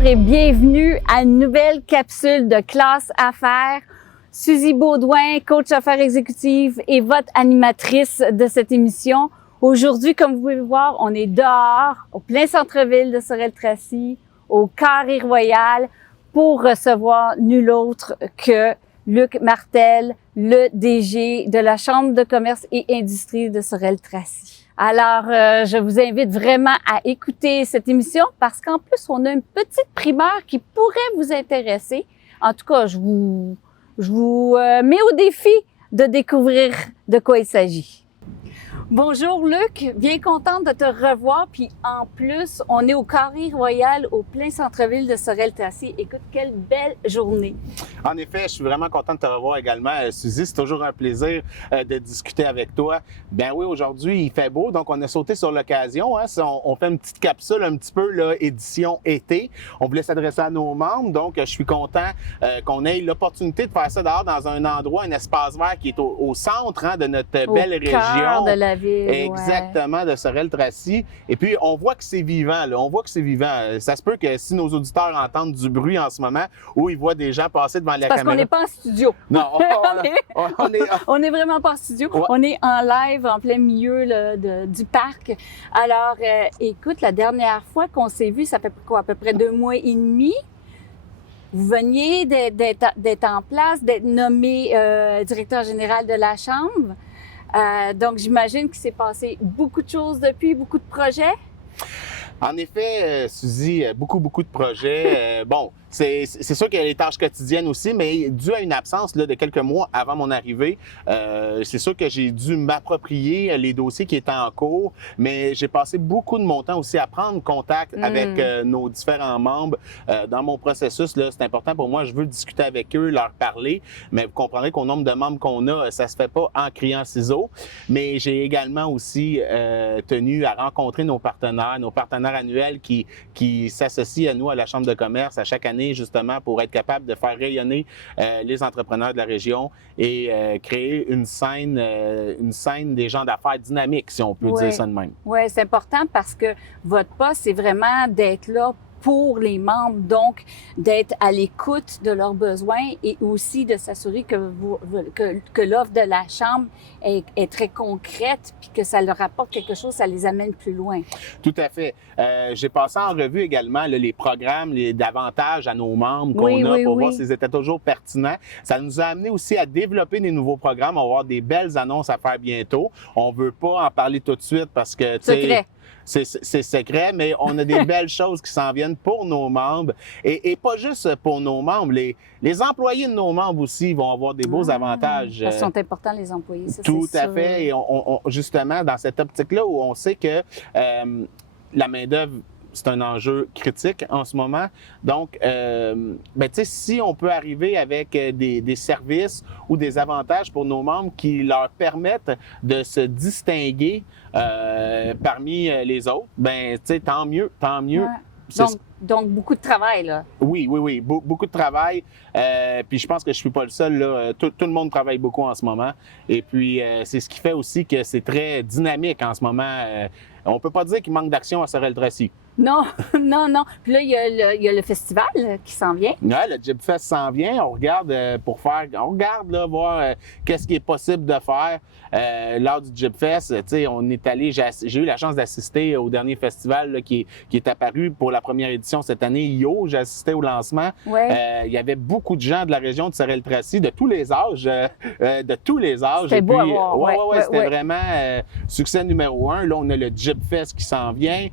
Bonjour et bienvenue à une nouvelle capsule de Classe Affaires. Suzy Baudouin, coach affaires exécutives et votre animatrice de cette émission. Aujourd'hui, comme vous pouvez le voir, on est dehors, au plein centre-ville de Sorel-Tracy, au Carré Royal, pour recevoir nul autre que Luc Martel, le DG de la Chambre de commerce et industrie de Sorel-Tracy. Alors, je vous invite vraiment à écouter cette émission parce qu'en plus, on a une petite primeur qui pourrait vous intéresser. En tout cas, je vous mets au défi de découvrir de quoi il s'agit. Bonjour Luc, bien contente de te revoir. Puis en plus, on est au Carré Royal, au plein centre-ville de Sorel-Tracy. Écoute, quelle belle journée. En effet, je suis vraiment content de te revoir également, Suzy. C'est toujours un plaisir de discuter avec toi. Ben oui, aujourd'hui, il fait beau, donc on a sauté sur l'occasion. Hein. On fait une petite capsule un petit peu, là, édition été. On voulait s'adresser à nos membres, donc je suis content qu'on ait l'opportunité de faire ça dehors dans un endroit, un espace vert qui est au centre hein, de notre belle région. De la ville. Exactement, de Sorel-Tracy. Et puis, on voit que c'est vivant, là. On voit que c'est vivant. Ça se peut que si nos auditeurs entendent du bruit en ce moment ou ils voient des gens passer devant la caméra. Parce qu'on n'est pas en studio. Non, on n'est vraiment pas en studio. Ouais. On est en live en plein milieu là, du parc. Alors, écoute, la dernière fois qu'on s'est vu, ça fait quoi, à peu près 2 mois et demi. Vous veniez d'être en place, d'être nommé directeur général de la Chambre. Donc, j'imagine qu'il s'est passé beaucoup de choses depuis, beaucoup de projets. En effet, Suzy, beaucoup de projets. Bon, c'est sûr qu'il y a les tâches quotidiennes aussi, mais dû à une absence là, de quelques mois avant mon arrivée, c'est sûr que j'ai dû m'approprier les dossiers qui étaient en cours, mais j'ai passé beaucoup de mon temps aussi à prendre contact avec nos différents membres. Dans mon processus, là, c'est important pour moi, je veux discuter avec eux, leur parler, mais vous comprendrez qu'au nombre de membres qu'on a, ça se fait pas en criant ciseaux, mais j'ai également aussi tenu à rencontrer nos partenaires annuels qui s'associent à nous, à la Chambre de commerce, à chaque année, justement, pour être capable de faire rayonner les entrepreneurs de la région et créer une scène des gens d'affaires dynamique, si on peut dire ça de même. Oui, c'est important parce que votre poste, c'est vraiment d'être là pour les membres, donc d'être à l'écoute de leurs besoins et aussi de s'assurer que l'offre de la Chambre est très concrète puis que ça leur apporte quelque chose, ça les amène plus loin. Tout à fait. J'ai passé en revue également là, les programmes, les avantages à nos membres qu'on a pour voir s'ils étaient toujours pertinents. Ça nous a amené aussi à développer des nouveaux programmes. On va avoir des belles annonces à faire bientôt. On veut pas en parler tout de suite parce que... Secret. C'est secret, mais on a des belles choses qui s'en viennent pour nos membres. Et pas juste pour nos membres, les employés de nos membres aussi vont avoir des beaux avantages. Ils sont importants, les employés, ça, tout c'est à sûr. fait. Et justement, dans cette optique-là où on sait que la main-d'œuvre, c'est un enjeu critique en ce moment. Donc, ben, tu sais, si on peut arriver avec des services ou des avantages pour nos membres qui leur permettent de se distinguer parmi les autres, ben, tu sais, tant mieux, tant mieux. Ouais. Donc, beaucoup de travail, là. Oui, beaucoup de travail. Puis je pense que je suis pas le seul, là. Tout le monde travaille beaucoup en ce moment. Et puis, c'est ce qui fait aussi que c'est très dynamique en ce moment. On peut pas dire qu'il manque d'action à Sorel-Tracy. Non. Puis là, il y a le festival qui s'en vient. Ouais, le JIBFest s'en vient. On regarde là, voir qu'est-ce qui est possible de faire lors du JIBFest. Tu sais, on est allé, j'ai eu la chance d'assister au dernier festival là, qui est apparu pour la première édition cette année, IO. J'ai assisté au lancement. Ouais. Il y avait beaucoup de gens de la région de Sorel-Tracy, de tous les âges. C'était beau à voir. Ouais, c'était vraiment succès numéro 1. Là, on a le JIBFest qui s'en vient.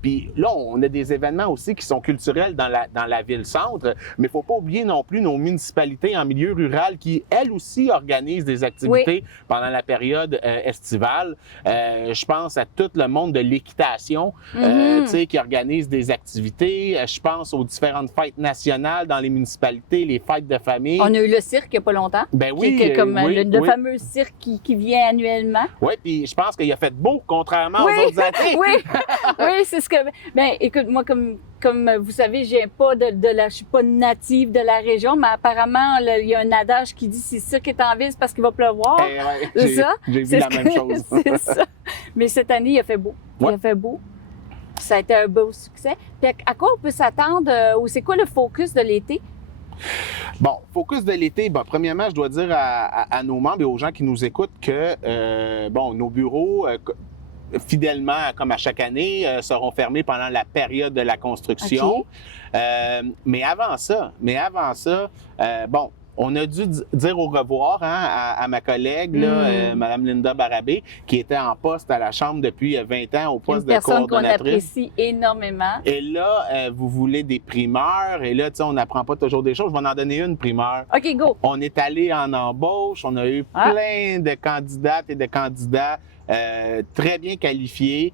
Puis là, on a des événements aussi qui sont culturels dans la ville-centre, mais il ne faut pas oublier non plus nos municipalités en milieu rural qui, elles aussi, organisent des activités pendant la période estivale. Je pense à tout le monde de l'équitation, tu sais, qui organise des activités. Je pense aux différentes fêtes nationales dans les municipalités, les fêtes de famille. On a eu le cirque il n'y a pas longtemps. Ben oui, qui est comme le fameux cirque qui vient annuellement. Oui, puis je pense qu'il a fait beau, contrairement aux autres années. Oui, c'est ce que... Ben, écoute, moi, comme vous savez, je suis pas native de la région, mais apparemment, il y a un adage qui dit si le cirque est en ville, c'est parce qu'il va pleuvoir. J'ai vu la même chose. C'est ça. Mais cette année, il a fait beau. Ouais. Il a fait beau. Puis ça a été un beau succès. Puis à quoi on peut s'attendre ou c'est quoi le focus de l'été? Bon, focus de l'été, bon, premièrement, je dois dire à nos membres et aux gens qui nous écoutent que, bon, nos bureaux, fidèlement, comme à chaque année, seront fermés pendant la période de la construction. Okay. Mais avant ça, bon, on a dû dire au revoir à ma collègue, là, Mme Linda Barabé, qui était en poste à la Chambre depuis 20 ans au poste de coordonnatrice. Une personne qu'on apprécie énormément. Et là, vous voulez des primeurs. Et là, tu sais, on n'apprend pas toujours des choses. Je vais en donner une primeur. OK, go. On est allé en embauche. On a eu plein de candidates et de candidats très bien qualifiés.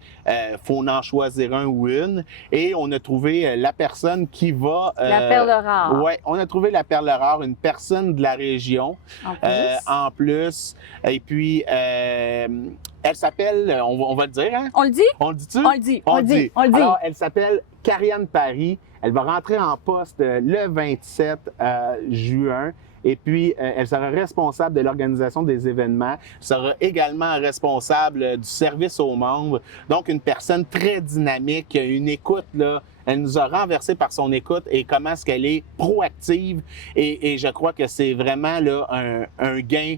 Faut en choisir un ou une. Et on a trouvé la personne qui va... la perle rare. Oui, on a trouvé la perle rare, une personne de la région. En plus. Et puis, elle s'appelle, on va le dire, hein? On le dit? On le dit-tu? On le dit, on le dit, on le dit. Alors, elle s'appelle Karianne Paris. Elle va rentrer en poste le 27 juin. Et puis, elle sera responsable de l'organisation des événements, sera également responsable du service aux membres. Donc, une personne très dynamique, qui a une écoute, là. Elle nous a renversé par son écoute et comment est-ce qu'elle est proactive. Et je crois que c'est vraiment là, un gain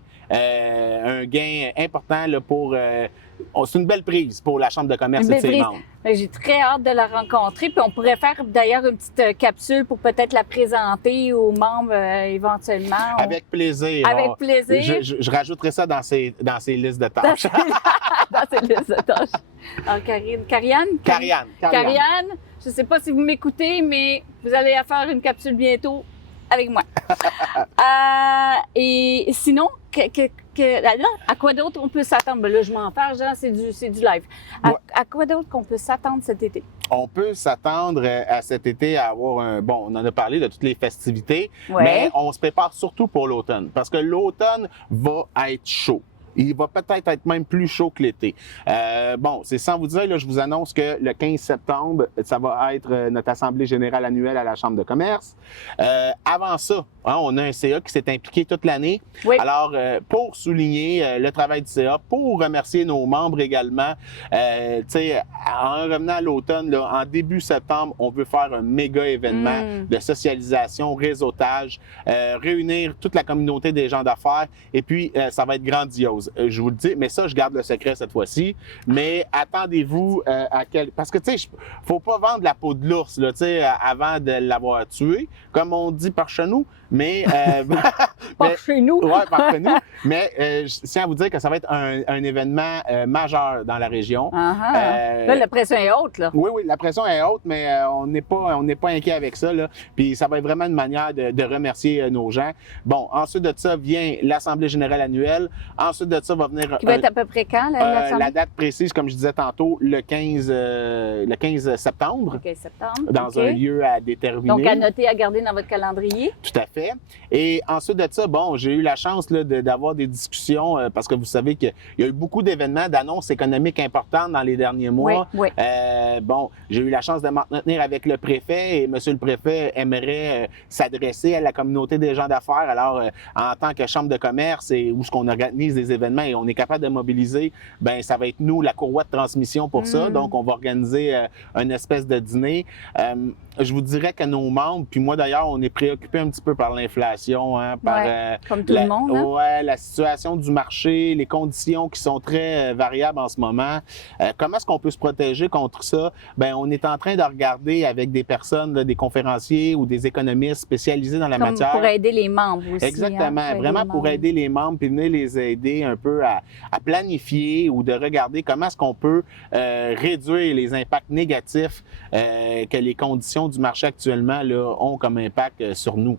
important là, pour... c'est une belle prise pour la Chambre de commerce et de ses membres. J'ai très hâte de la rencontrer. Puis on pourrait faire d'ailleurs une petite capsule pour peut-être la présenter aux membres éventuellement. Avec plaisir. Avec plaisir. Je rajouterai ça dans ces listes de tâches. Dans ces listes de tâches. Alors, Karianne, je ne sais pas si vous m'écoutez, mais vous allez faire une capsule bientôt avec moi. Et sinon, à quoi d'autre on peut s'attendre? Ben là, je m'en parle, genre, c'est du live. À quoi d'autre qu'on peut s'attendre cet été? On peut s'attendre à cet été à avoir bon, on en a parlé de toutes les festivités, mais on se prépare surtout pour l'automne, parce que l'automne va être chaud. Il va peut-être être même plus chaud que l'été. Bon, c'est sans vous dire, là, je vous annonce que le 15 septembre, ça va être notre Assemblée générale annuelle à la Chambre de commerce. Avant ça, on a un CA qui s'est impliqué toute l'année. Oui. Alors, pour souligner le travail du CA, pour remercier nos membres également, tu sais, en revenant à l'automne, là, en début septembre, on veut faire un méga événement de socialisation, réseautage, réunir toute la communauté des gens d'affaires, et puis ça va être grandiose. Je vous le dis, mais ça, je garde le secret cette fois-ci. Mais attendez-vous parce que, tu sais, faut pas vendre la peau de l'ours, là, tu sais, avant de l'avoir tué, comme on dit par chez nous. Mais... par chez nous. Oui, par chez nous. Mais je tiens à vous dire que ça va être un événement majeur dans la région. Là, la pression est haute, là. Oui, la pression est haute, mais on n'est pas inquiet avec ça, là. Puis ça va être vraiment une manière de remercier nos gens. Bon, ensuite de ça vient l'Assemblée générale annuelle. Ensuite de ça va venir... Qui va être à peu près quand, l'Assemblée? La date précise, comme je disais tantôt, le 15 septembre. OK, septembre. Dans un lieu à déterminer. Donc, à noter, à garder dans votre calendrier. Tout à fait. Et ensuite de ça, bon, j'ai eu la chance là, d'avoir des discussions parce que vous savez qu'il y a eu beaucoup d'événements, d'annonces économiques importantes dans les derniers mois. Oui. Bon, j'ai eu la chance de m'entretenir avec le préfet et monsieur le préfet aimerait s'adresser à la communauté des gens d'affaires. Alors, en tant que chambre de commerce et où ce qu'on organise des événements et on est capable de mobiliser, ben ça va être nous, la courroie de transmission pour ça. Donc, on va organiser une espèce de dîner. Je vous dirais que nos membres, puis moi d'ailleurs, on est préoccupé un petit peu par l'inflation, hein, par comme tout le monde. Hein? Ouais, la situation du marché, les conditions qui sont très variables en ce moment. Comment est-ce qu'on peut se protéger contre ça? Ben, on est en train de regarder avec des personnes, là, des conférenciers ou des économistes spécialisés dans la matière. Pour aider les membres aussi. Exactement, hein, vraiment pour aider les membres, puis venir les aider un peu à planifier ou de regarder comment est-ce qu'on peut réduire les impacts négatifs que les conditions du marché actuellement là, ont comme impact sur nous.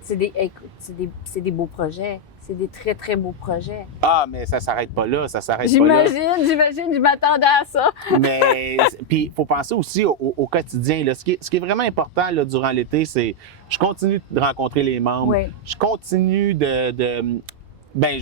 C'est des beaux projets. C'est des très, très beaux projets. Ah, mais ça s'arrête pas là, ça s'arrête pas là. J'imagine, je m'attendais à ça. Mais, puis, il faut penser aussi au quotidien. Là. Ce qui est vraiment important là, durant l'été, c'est je continue de rencontrer les membres. Oui. Je continue ben,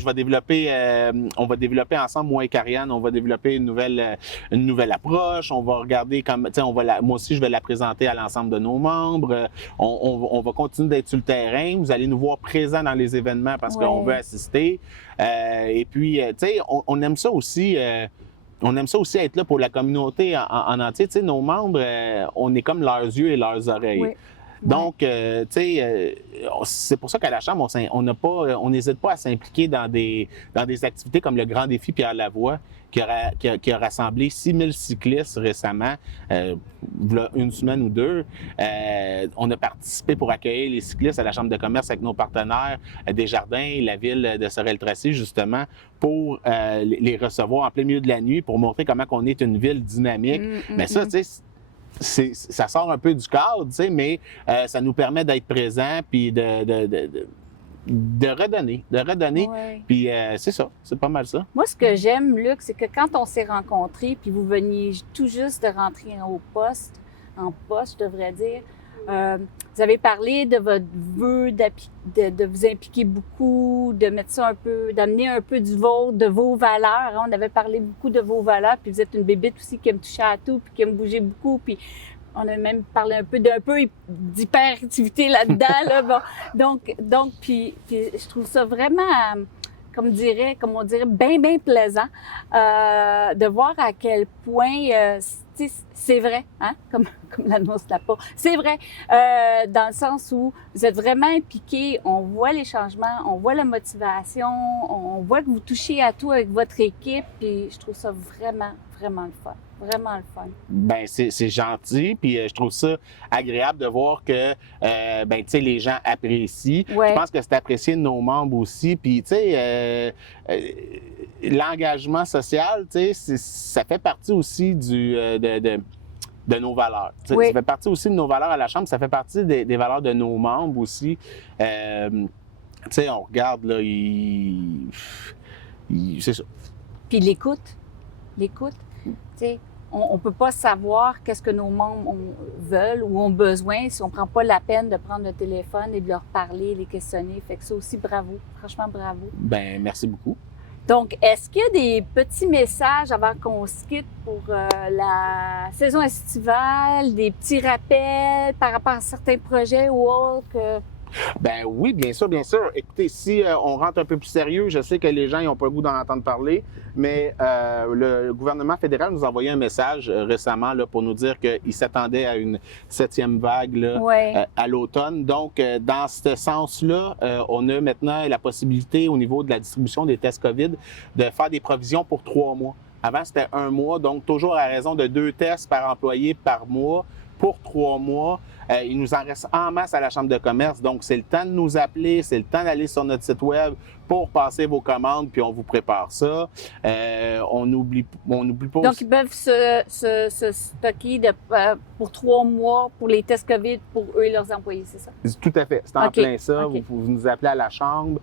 on va développer ensemble, moi et Karianne, on va développer une nouvelle approche. On va regarder comme, tu sais, moi aussi, je vais la présenter à l'ensemble de nos membres. On va continuer d'être sur le terrain. Vous allez nous voir présents dans les événements parce qu'on veut assister. Et puis, tu sais, on aime ça aussi. on aime ça aussi être là pour la communauté en entier. Tu sais, nos membres, on est comme leurs yeux et leurs oreilles. Oui. Donc, tu sais, c'est pour ça qu'à la Chambre, on n'hésite pas à s'impliquer dans des activités comme le Grand Défi Pierre Lavoie, qui a rassemblé 6000 cyclistes récemment, voilà une semaine ou deux. On a participé pour accueillir les cyclistes à la Chambre de commerce avec nos partenaires Desjardins, la ville de Sorel-Tracy, justement, pour les recevoir en plein milieu de la nuit, pour montrer comment on est une ville dynamique. Mais ça, tu sais, ça sort un peu du cadre, tu sais, mais ça nous permet d'être présents puis de redonner. Ouais. Puis c'est ça, c'est pas mal ça. Moi, ce que j'aime, Luc, c'est que quand on s'est rencontrés, puis vous veniez tout juste de rentrer en poste, je devrais dire, vous avez parlé de votre vœu de vous impliquer beaucoup, de mettre ça un peu, d'amener un peu du vôtre, de vos valeurs. Hein. On avait parlé beaucoup de vos valeurs, puis vous êtes une bébête aussi qui aime toucher à tout, puis qui aime bouger beaucoup, puis on a même parlé un peu d'hyperactivité là-dedans. Là. Bon, donc puis je trouve ça vraiment, comme on dirait, bien plaisant de voir à quel point c'est vrai, hein, comme l'annonce là pas. C'est vrai, dans le sens où vous êtes vraiment impliqués, on voit les changements, on voit la motivation, on voit que vous touchez à tout avec votre équipe, puis je trouve ça vraiment le fun. Vraiment le fun. Ben c'est gentil, puis je trouve ça agréable de voir que ben tu sais les gens apprécient. Ouais. Je pense que c'est apprécié de nos membres aussi, puis tu sais l'engagement social, tu sais ça fait partie aussi de nos valeurs. Oui. Ça fait partie aussi de nos valeurs à la Chambre, ça fait partie des valeurs de nos membres aussi. Tu sais on regarde là, c'est ça. Puis l'écoute. T'sais, on peut pas savoir qu'est-ce que nos membres veulent ou ont besoin si on prend pas la peine de prendre le téléphone et de leur parler, les questionner. Fait que ça aussi, bravo. Franchement, bravo. Ben merci beaucoup. Donc, est-ce qu'il y a des petits messages avant qu'on se quitte pour la saison estivale, des petits rappels par rapport à certains projets ou autres? Ben oui, bien sûr, bien sûr. Écoutez, si on rentre un peu plus sérieux, je sais que les gens n'ont pas le goût d'en entendre parler, mais le gouvernement fédéral nous a envoyé un message récemment là, pour nous dire qu'il s'attendait à une 7e vague là, Ouais. à l'automne. Donc, dans ce sens-là, on a maintenant la possibilité au niveau de la distribution des tests COVID de faire des provisions pour 3 mois. Avant, c'était 1 mois, donc toujours à raison de 2 tests par employé par mois pour 3 mois. Il nous en reste en masse à la Chambre de commerce, donc c'est le temps de nous appeler, c'est le temps d'aller sur notre site web pour passer vos commandes, puis on vous prépare ça. On n'oublie pas. Donc, ils peuvent se stocker pour 3 mois pour les tests COVID pour eux et leurs employés, c'est ça? Tout à fait, c'est en Okay. plein ça. Okay. Vous nous appelez à la Chambre.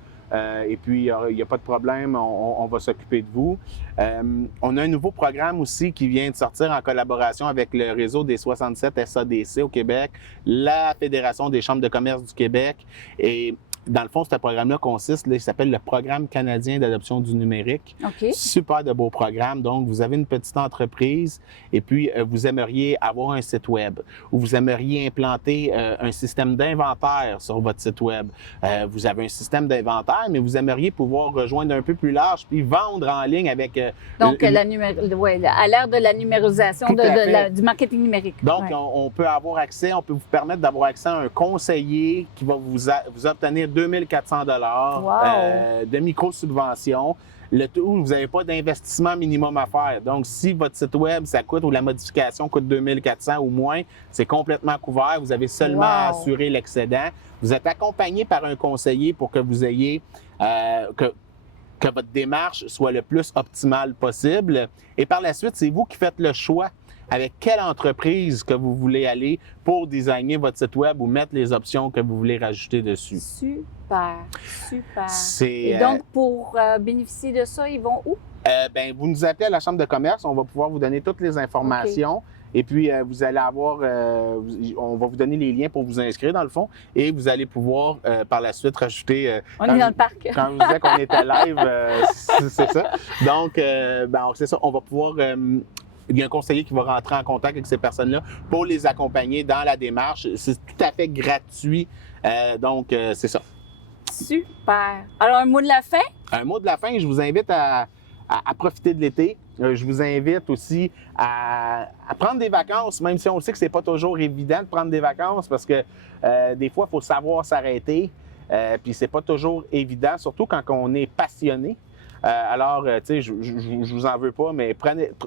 Et puis, il n'y a pas de problème, on va s'occuper de vous. On a un nouveau programme aussi qui vient de sortir en collaboration avec le réseau des 67 SADC au Québec, la Fédération des chambres de commerce du Québec. Et dans le fond, ce programme-là consiste, là, il s'appelle le Programme canadien d'adoption du numérique. OK. Super de beau programme. Donc, vous avez une petite entreprise et puis vous aimeriez avoir un site web ou vous aimeriez implanter un système d'inventaire sur votre site web. Vous avez un système d'inventaire, mais vous aimeriez pouvoir rejoindre un peu plus large puis vendre en ligne avec... Donc, à l'ère de la numérisation du marketing numérique. Donc, on peut avoir accès, on peut vous permettre d'avoir accès à un conseiller qui va vous obtenir 2400 $ de micro-subventions. Le tout, vous n'avez pas d'investissement minimum à faire. Donc, si votre site web, ça coûte ou la modification coûte 2400 ou moins, c'est complètement couvert. Vous avez seulement à assurer l'excédent. Vous êtes accompagné par un conseiller pour que vous ayez que votre démarche soit le plus optimale possible. Et par la suite, c'est vous qui faites le choix avec quelle entreprise que vous voulez aller pour designer votre site web ou mettre les options que vous voulez rajouter dessus. Super. Et donc, pour bénéficier de ça, ils vont où? Ben, vous nous appelez à la Chambre de commerce, on va pouvoir vous donner toutes les informations. Okay. Et puis, vous allez avoir, on va vous donner les liens pour vous inscrire dans le fond et vous allez pouvoir par la suite rajouter... on est dans le parc. Quand je vous disais qu'on était live, c'est ça. Donc, ben, c'est ça, on va pouvoir... il y a un conseiller qui va rentrer en contact avec ces personnes-là pour les accompagner dans la démarche. C'est tout à fait gratuit. Donc, c'est ça. Super. Alors, un mot de la fin? Un mot de la fin, je vous invite à à profiter de l'été. Je vous invite aussi à prendre des vacances, même si on sait que c'est pas toujours évident de prendre des vacances parce que des fois, il faut savoir s'arrêter. Puis c'est pas toujours évident, surtout quand on est passionné. Alors, tu sais, je vous en veux pas, mais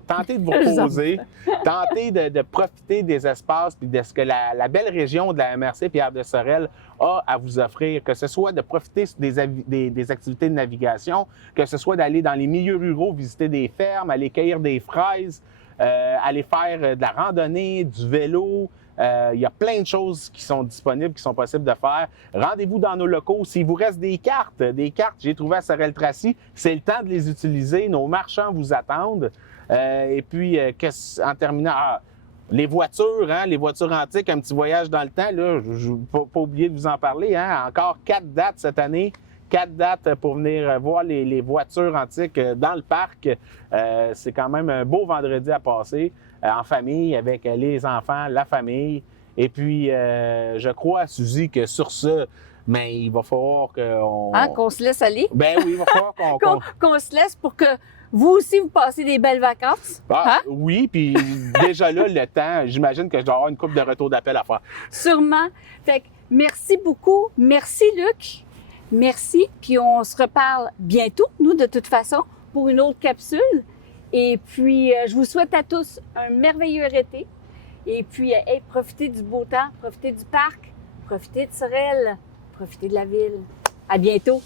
tentez de vous reposer, tentez de profiter des espaces puis de ce que la belle région de la MRC Pierre de Sorel a à vous offrir, que ce soit de profiter des activités de navigation, que ce soit d'aller dans les milieux ruraux, visiter des fermes, aller cueillir des fraises, aller faire de la randonnée, du vélo. Il y a plein de choses qui sont disponibles, qui sont possibles de faire. Rendez-vous dans nos locaux. S'il vous reste des cartes, j'ai trouvé à Sorel-Tracy, c'est le temps de les utiliser. Nos marchands vous attendent. Et puis, en terminant, les voitures, les voitures antiques, un petit voyage dans le temps, là, je ne vais pas oublier de vous en parler. Encore 4 dates cette année. 4 dates pour venir voir les voitures antiques dans le parc. C'est quand même un beau vendredi à passer en famille, avec les enfants, la famille. Et puis, je crois, Suzy, que sur ce, ben, il va falloir qu'on se laisse aller. Ben oui, il va falloir qu'on se laisse pour que vous aussi, vous passez des belles vacances. Oui, puis déjà là, le temps, j'imagine que je dois avoir une couple de retours d'appel à faire. Sûrement. Fait que merci beaucoup. Merci, Luc. Merci. Puis on se reparle bientôt, nous, de toute façon, pour une autre capsule. Et puis, je vous souhaite à tous un merveilleux été. Et puis, profitez du beau temps, profitez du parc, profitez de Sorel, profitez de la ville. À bientôt.